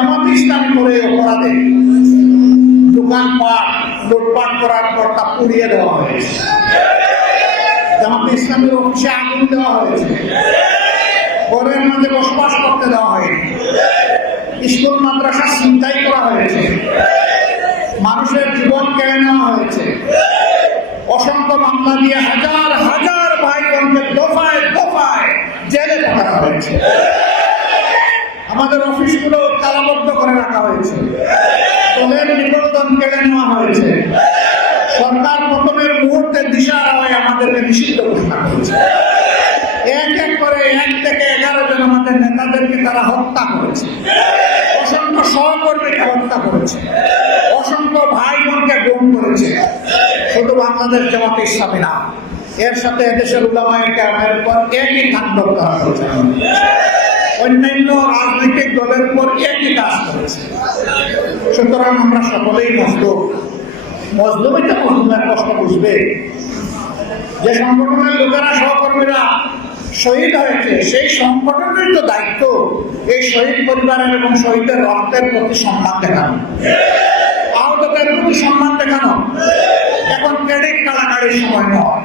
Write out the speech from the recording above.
জামাত ইসলামী করে অপরাধে দোকানপাট লুটপাট করার পর তা পুড়িয়ে দেওয়া হয়েছে। জামাত ইসলামের অফিসে আগুন দেওয়া হয়েছে, ঘরের মধ্যে বসবাস করতে দেওয়া হয়নি, স্কুল মাদ্রাসা ছিনতাই করা হয়েছে, মানুষের জীবন কেড়ে নেওয়া হয়েছে, অসংখ্য মামলা দিয়ে হাজার হাজার ভাই বোনকে দফায় দফায় জেলে পাঠানো হয়েছে, আমাদের অফিসগুলো তালাবদ্ধ করে রাখা হয়েছে, দলের নিবন্ধন কেড়ে নেওয়া হয়েছে, সরকার প্রথমের মুহূর্তে দিশারা হয়ে আমাদেরকে নিষিদ্ধ ঘোষণা করেছে। এক এক করে 1 থেকে 11 জন আমাদের নেতাদেরকে তারা হত্যা করেছে, অসংখ্য সহকর্মীকে হত্যা করেছে, অসংখ্য ভাই বোনকে গুম করেছে। শুধু বাংলাদেশ জামাত ইসলামী না, এর সাথে এদেশের উলামায়ে কেরামের উপর একই তাণ্ডব করা হয়েছে, অন্যান্য রাজনৈতিক দলের উপর একই কাজ করেছে। সুতরাং আমরা সকলেই মজলুমই তো মজলুমের কষ্ট বুঝবে। যে সংগঠনের লোকেরা সহকর্মীরা শহীদ হয়েছে, সেই সংগঠনের তো দায়িত্ব এই শহীদ পরিবারের এবং শহীদের রক্তের প্রতি সম্মান দেখানো, আহতদের প্রতি সম্মান দেখানো। এখন ক্রেডিট কাড়াকাড়ির সময় নয়।